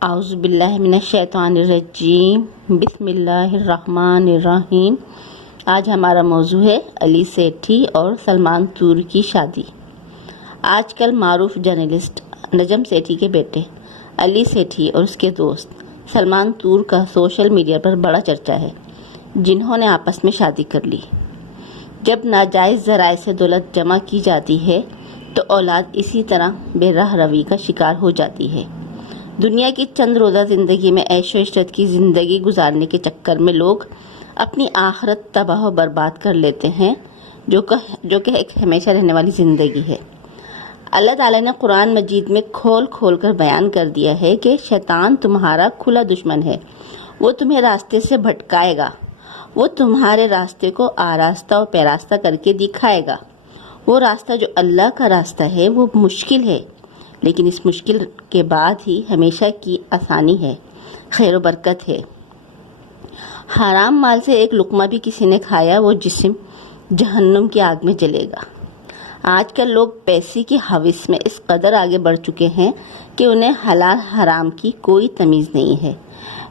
اعوذ باللہ من الشیطان الرجیم، بسم اللہ الرحمن الرحیم۔ آج ہمارا موضوع ہے علی سیٹھی اور سلمان تور کی شادی۔ آج کل معروف جرنلسٹ نجم سیٹھی کے بیٹے علی سیٹھی اور اس کے دوست سلمان تور کا سوشل میڈیا پر بڑا چرچا ہے، جنہوں نے آپس میں شادی کر لی۔ جب ناجائز ذرائع سے دولت جمع کی جاتی ہے تو اولاد اسی طرح بے راہ روی کا شکار ہو جاتی ہے۔ دنیا کی چند روزہ زندگی میں عیش و عشرت کی زندگی گزارنے کے چکر میں لوگ اپنی آخرت تباہ و برباد کر لیتے ہیں، جو کہ ایک ہمیشہ رہنے والی زندگی ہے۔ اللہ تعالیٰ نے قرآن مجید میں کھول کھول کر بیان کر دیا ہے کہ شیطان تمہارا کھلا دشمن ہے، وہ تمہیں راستے سے بھٹکائے گا، وہ تمہارے راستے کو آراستہ و پیراستہ کر کے دکھائے گا۔ وہ راستہ جو اللہ کا راستہ ہے وہ مشکل ہے، لیکن اس مشکل کے بعد ہی ہمیشہ کی آسانی ہے، خیر و برکت ہے۔ حرام مال سے ایک لقمہ بھی کسی نے کھایا، وہ جسم جہنم کی آگ میں جلے گا۔ آج کل لوگ پیسے کی ہوس میں اس قدر آگے بڑھ چکے ہیں کہ انہیں حلال حرام کی کوئی تمیز نہیں ہے۔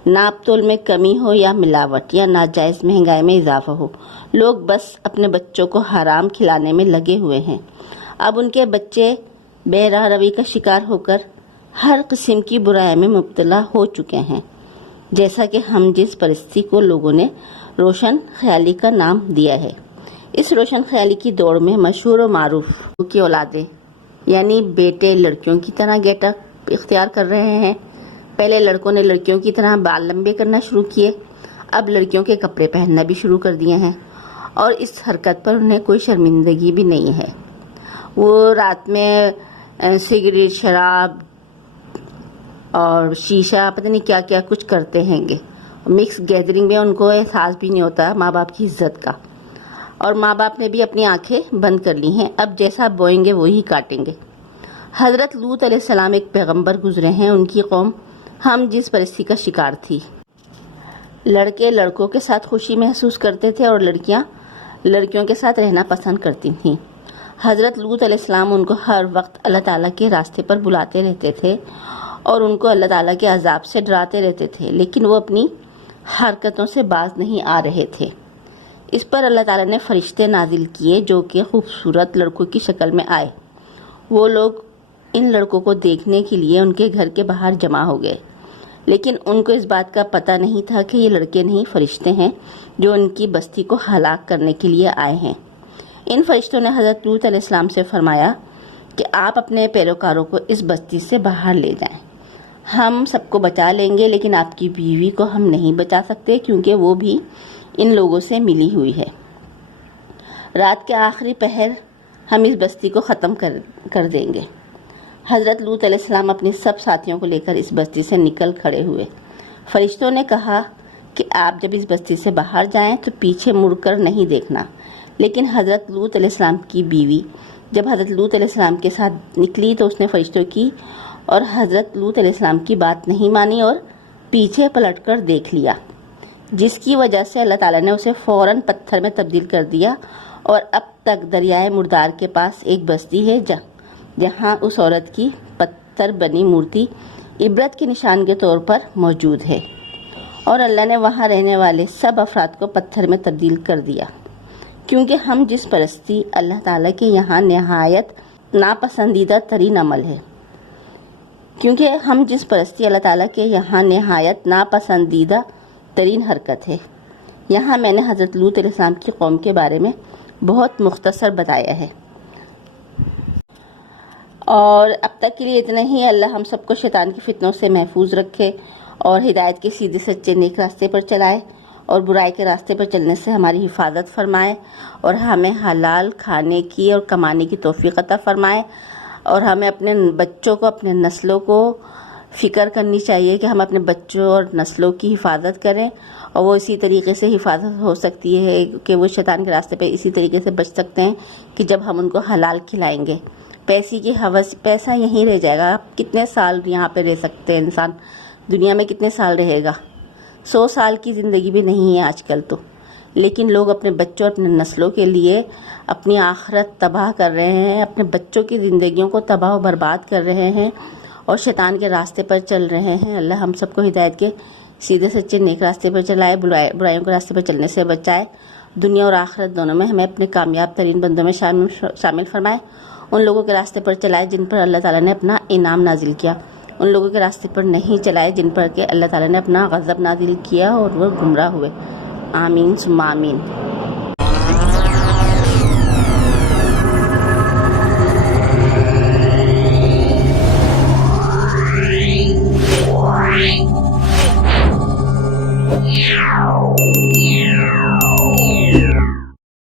ناپ تول میں کمی ہو یا ملاوٹ یا ناجائز مہنگائی میں اضافہ ہو، لوگ بس اپنے بچوں کو حرام کھلانے میں لگے ہوئے ہیں۔ اب ان کے بچے بے راہ روی کا شکار ہو کر ہر قسم کی برائی میں مبتلا ہو چکے ہیں، جیسا کہ ہم جس پرستی کو لوگوں نے روشن خیالی کا نام دیا ہے۔ اس روشن خیالی کی دوڑ میں مشہور و معروف کی اولادیں یعنی بیٹے لڑکیوں کی طرح گیٹ اپ اختیار کر رہے ہیں۔ پہلے لڑکوں نے لڑکیوں کی طرح بال لمبے کرنا شروع کیے، اب لڑکیوں کے کپڑے پہننا بھی شروع کر دیے ہیں، اور اس حرکت پر انہیں کوئی شرمندگی بھی نہیں ہے۔ وہ رات میں سگریٹ، شراب اور شیشہ پتہ نہیں کیا کیا کچھ کرتے ہیں گے۔ مکس گیدرنگ میں ان کو احساس بھی نہیں ہوتا ماں باپ کی عزت کا، اور ماں باپ نے بھی اپنی آنکھیں بند کر لی ہیں، اب جیسا بوئیں گے وہی کاٹیں گے۔ حضرت لوط علیہ السلام ایک پیغمبر گزرے ہیں، ان کی قوم ہم جس پرستی کا شکار تھی۔ لڑکے لڑکوں کے ساتھ خوشی محسوس کرتے تھے اور لڑکیاں لڑکیوں کے ساتھ رہنا پسند کرتی تھیں۔ حضرت لوط علیہ السلام ان کو ہر وقت اللہ تعالیٰ کے راستے پر بلاتے رہتے تھے اور ان کو اللہ تعالیٰ کے عذاب سے ڈراتے رہتے تھے، لیکن وہ اپنی حرکتوں سے باز نہیں آ رہے تھے۔ اس پر اللہ تعالیٰ نے فرشتے نازل کیے جو کہ خوبصورت لڑکوں کی شکل میں آئے۔ وہ لوگ ان لڑکوں کو دیکھنے کے لیے ان کے گھر کے باہر جمع ہو گئے، لیکن ان کو اس بات کا پتہ نہیں تھا کہ یہ لڑکے نہیں فرشتے ہیں جو ان کی بستی کو ہلاک کرنے کے لیے آئے ہیں۔ ان فرشتوں نے حضرت لوط علیہ السلام سے فرمایا کہ آپ اپنے پیروکاروں کو اس بستی سے باہر لے جائیں، ہم سب کو بچا لیں گے، لیکن آپ کی بیوی کو ہم نہیں بچا سکتے کیونکہ وہ بھی ان لوگوں سے ملی ہوئی ہے۔ رات کے آخری پہر ہم اس بستی کو ختم کر دیں گے۔ حضرت لوط علیہ السلام اپنے سب ساتھیوں کو لے کر اس بستی سے نکل کھڑے ہوئے۔ فرشتوں نے کہا کہ آپ جب اس بستی سے باہر جائیں تو پیچھے مڑ کر نہیں دیکھنا، لیکن حضرت لوط علیہ السلام کی بیوی جب حضرت لوط علیہ السلام کے ساتھ نکلی تو اس نے فرشتوں کی اور حضرت لوط علیہ السلام کی بات نہیں مانی اور پیچھے پلٹ کر دیکھ لیا، جس کی وجہ سے اللہ تعالیٰ نے اسے فوراً پتھر میں تبدیل کر دیا، اور اب تک دریائے مردار کے پاس ایک بستی ہے جہاں اس عورت کی پتھر بنی مورتی عبرت کے نشان کے طور پر موجود ہے، اور اللہ نے وہاں رہنے والے سب افراد کو پتھر میں تبدیل کر دیا، کیونکہ ہم جس پرستی اللہ تعالیٰ کے یہاں نہایت ناپسندیدہ ترین عمل ہے حرکت ہے۔ یہاں میں نے حضرت لوط علیہ السلام کی قوم کے بارے میں بہت مختصر بتایا ہے، اور اب تک کے لیے اتنا ہی۔ اللہ ہم سب کو شیطان کی فتنوں سے محفوظ رکھے اور ہدایت کے سیدھے سچے نیک راستے پر چلائے، اور برائی کے راستے پر چلنے سے ہماری حفاظت فرمائے، اور ہمیں حلال کھانے کی اور کمانے کی توفیق عطا فرمائے، اور ہمیں اپنے بچوں کو، اپنے نسلوں کو فکر کرنی چاہیے کہ ہم اپنے بچوں اور نسلوں کی حفاظت کریں، اور وہ اسی طریقے سے حفاظت ہو سکتی ہے کہ وہ شیطان کے راستے پہ اسی طریقے سے بچ سکتے ہیں کہ جب ہم ان کو حلال کھلائیں گے۔ پیسے کی ہوس، پیسہ یہیں رہ جائے گا۔ کتنے سال یہاں پہ رہ سکتے ہیں انسان؟ دنیا میں کتنے سال رہے گا؟ 100 سال کی زندگی بھی نہیں ہے آج کل تو، لیکن لوگ اپنے بچوں، اپنے نسلوں کے لیے اپنی آخرت تباہ کر رہے ہیں، اپنے بچوں کی زندگیوں کو تباہ و برباد کر رہے ہیں، اور شیطان کے راستے پر چل رہے ہیں، اللہ ہم سب کو ہدایت کے سیدھے سچے نیک راستے پر چلائے، برائیوں کے راستے پر چلنے سے بچائے، دنیا اور آخرت دونوں میں ہمیں اپنے کامیاب ترین بندوں میں شامل فرمائے، ان لوگوں کے راستے پر چلائے جن پر اللہ تعالیٰ نے اپنا انعام نازل کیا، ان لوگوں کے راستے پر نہیں چلائے جن پر کہ اللہ تعالیٰ نے اپنا غضب نازل کیا اور وہ گمراہ ہوئے۔ آمین ثم آمین۔